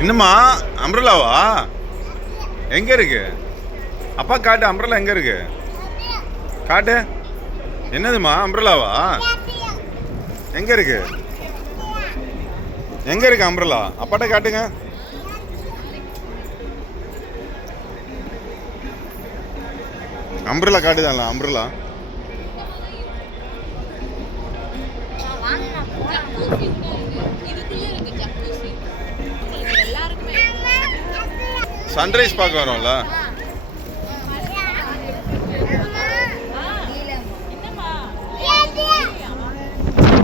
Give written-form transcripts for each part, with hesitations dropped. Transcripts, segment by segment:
என்னம்மா அம்ப்ரலாவா? எங்க இருக்கு? அப்பா காட்டு, அம்ப்ரலா எங்க இருக்கு? காட்டு. என்னதுமா அம்ப்ரலாவா? எங்க இருக்கு? எங்க இருக்கு அம்ப்ரலா? அப்பாட்ட காட்டுங்க. அம்ப்ரலா காட்டுதான்ல அம்ப்ரலா. சன்ரைஸ் பார்க்க வரோம்ல.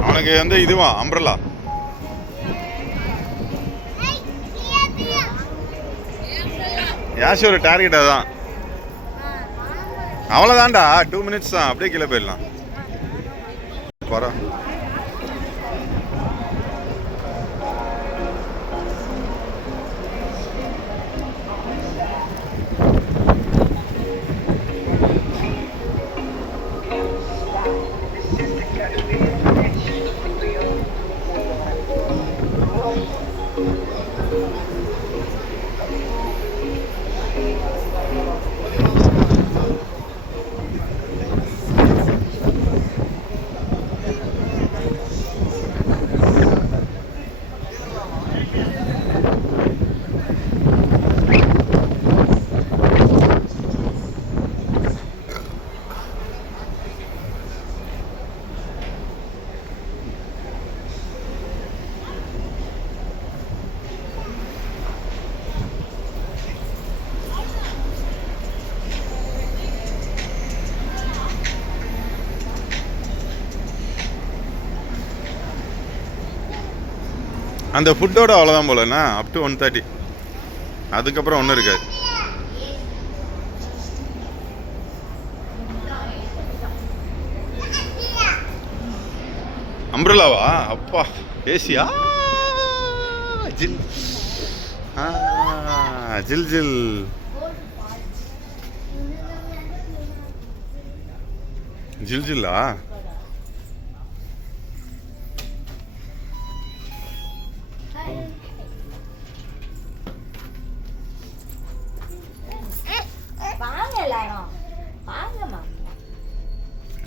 அவனுக்கு வந்து இதுவா அம்ப்ரலா. யாசி ஒரு டார்கெட் அதான். அவ்வளோதான்டா, 2 minutes தான், அப்படியே கீழே போயிடலாம். போகிறோம். அந்த ஃபுட்டோட அவ்வளோதான் போலண்ணா, அப் டு 1:30. அதுக்கப்புறம் ஒன்றும் இருக்காது. அம்ப்ரலாவா? அப்பா ஏசியா? ஜில் ஜில் ஜில். ஜில் ஜில்லா?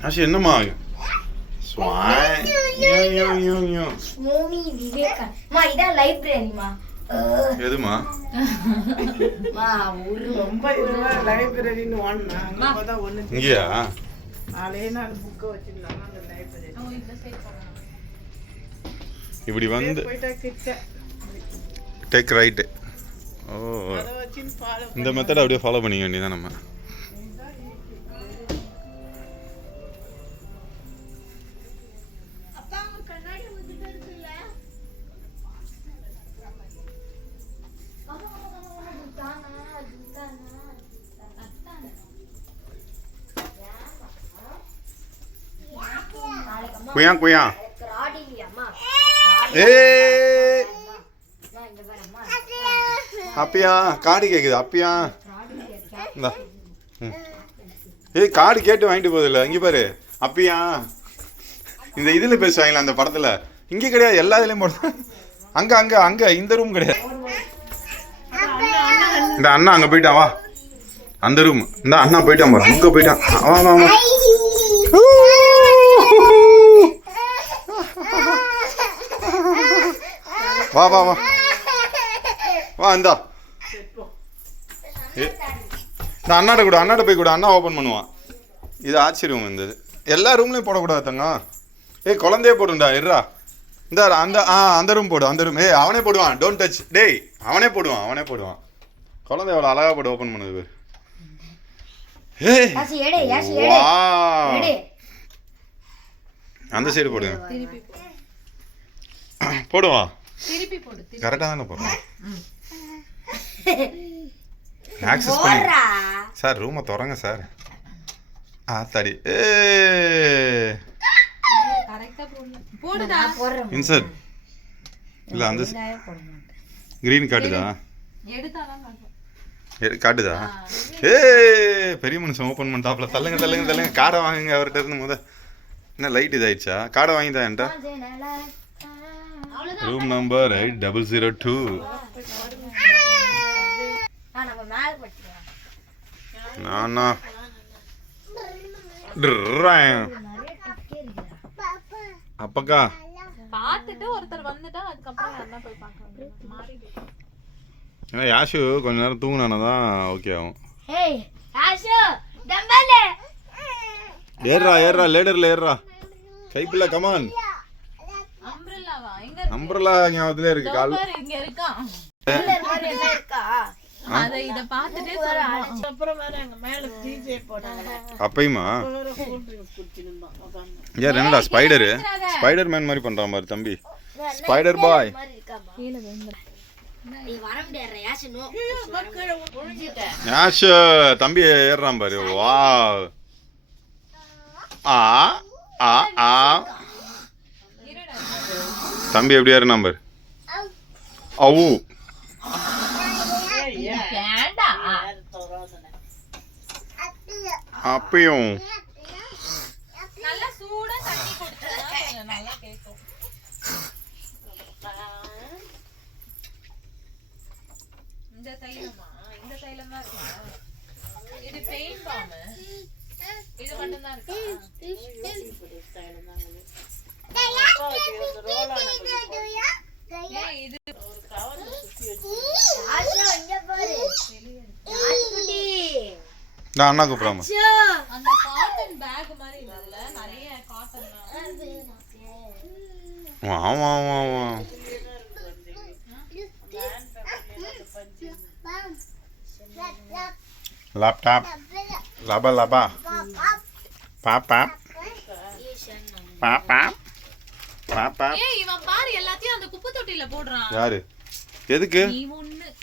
ஆஷி என்னம்மா? எதுமா? இங்கயா? இப்படி வந்து டேக் ரைட்டு. ஓ, இந்த மெத்தட் அப்படியே ஃபாலோ பண்ணிக்க வேண்டியதான் நம்ம. குயா குயா. ஏ அப்பியா காடு கேக்குது. அப்பியா இந்தா. ஏய் காடு கேட்டு வாங்கிட்டு போதில்ல. இங்கே பாரு அப்பியா. இந்த இதில் பேசுவாங்களா அந்த படத்தில்? இங்கே கிடையாது, எல்லா இதுலேயும் போடுறோம். அங்கே அங்கே அங்கே இந்த ரூம் கிடையாது. இந்த அண்ணா அங்கே போயிட்டான், வா அந்த ரூம். இந்த அண்ணா போயிட்டான் பாரு, அங்கே போயிட்டான். வா வா வா. வா வா வா வா. இந்தா இந்த அண்ணாட்ட கூட, அண்ணாட்ட போய் கூட, அண்ணா ஓப்பன் பண்ணுவான். இது ஆச்சி ரூம். இந்த எல்லா ரூம்லையும் போடக்கூடாது தங்க. ஏய் குழந்தையே போடுண்டா இருடா. இந்த அந்த அந்த ரூம் போடு, அந்த ரூம். ஏய் அவனே போடுவான், டோன்ட் டச். டேய் அவனே போடுவான், அவனே போடுவான். குழந்தை எவ்வளோ அழகா போட்டு ஓப்பன் பண்ணுது. ஏய் அந்த சைடு போடுங்க. போடுவான் கரெக்டாக தானே போடுறான். ஆக்சஸ் பண்ணி சார் ரூமை திறங்க சார். தடி இன்சர்ட் இல்லை அந்த கிரீன் காட்டுதா? காட்டுதா? பெரிய மனுஷன் ஓப்பன் பண்ணிட்டாப்ல. தள்ளுங்க தள்ளுங்க தள்ளுங்க. கார்டை வாங்குங்க அவர்கிட்ட இருந்து. என்ன லைட் இதாயிடுச்சா? கார்டை வாங்கிதான் என்கிட்ட. Room number 8002. நானா அப்பக்கா பார்த்துட்டு ஒருத்தர் வந்துட்டா அதுக்கப்புறம் அண்ணா போய் பார்க்க மாறி ஏன்னா யாஷு கொஞ்ச நேரம் தூங்கினானா தான் ஓகே ஆகும். ஏறுறா ஏறுறா லேடர்ல ஏறுறா கைப்பில்ல கமான். அம்ப்ரெல்லாவா எங்க அம்ப்ரெல்லா ஞாபகத்திலே இருக்கு கால் இங்க இருக்கா அத இத பார்த்துட்டே அப்புறம் வேற எங்க மேல டிஜே போட்டாங்க. அப்பையுமா கூல் ட்ரிங்க்ஸ் குடிச்சிருந்தோம் உட்கார்ந்து. ஏன் என்னடா ஸ்பைடரு ஸ்பைடர் மேன் மாதிரி பண்றான் பாரு தம்பி. ஸ்பைடர் பாய் கீழ விழுந்து நீ வர முடியாத யாஷ் நோ மக்கள ஒழிஞ்சிட்டேன். யாஷ் தம்பி ஏறுறான் பாரு. வாவ் ஆ ஆ ஆ தம்பி எப்படி ஏறுறான் பாரு. அவு ஏண்டா யார் தோறாதனே. அப்பையும் நல்லா சூடா தண்ணி குடிச்சா நல்லா கேக்கும். இந்த தைலமா இந்த தைலம் தான் இருக்கா? இது பெயின் பாம். இது மட்டும் தான் இருக்கா? இப்படி ஸ்டைல் தான் இது. அப்பாவுக்கு ஒரு ரோல் ஆன ஏய் இது ஒரு கவர்ல சுத்தி வச்சு. யாஷ் இங்க பாரு யாஷ் குட்டி நான் அண்ணா கூப்பிடாம அந்த காட்டன் பேக் மாதிரி இருந்ததுல நிறைய காட்டன் வா வா வா வா லேப்டாப் லபா லபா பாப்பா பாப்பா பாப்பா. ஏய் இவன் பாரு எல்லாத்தையும் அந்த குப்பை தொட்டில போடுறான். யாரு எதுக்கு நீ